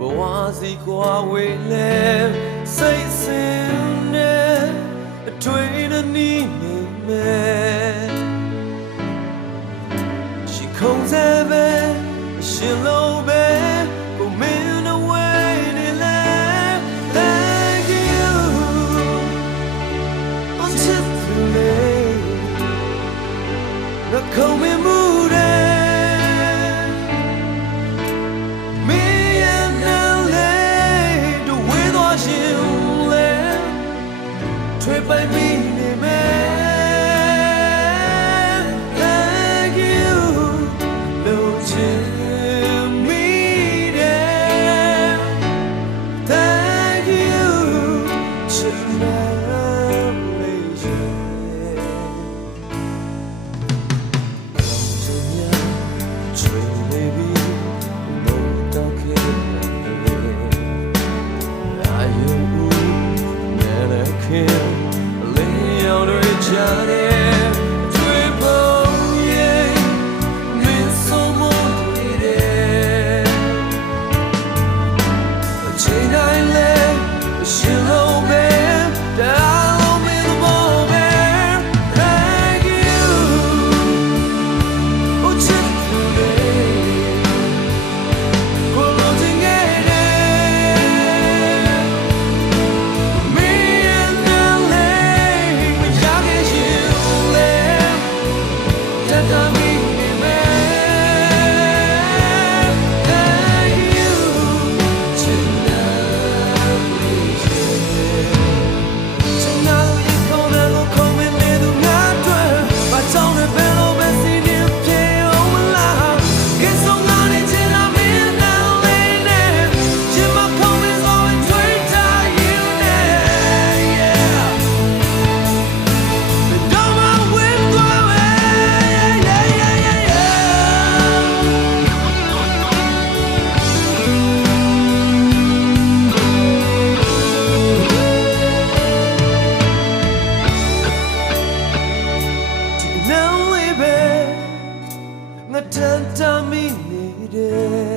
ဘဝစီကွာဝေးလဲစိတ်ဆင်းနေအထွေးနဲ့နီးနေမယ် She comes ever, she love you နံဝေပဲငထန်တမိနေတယ်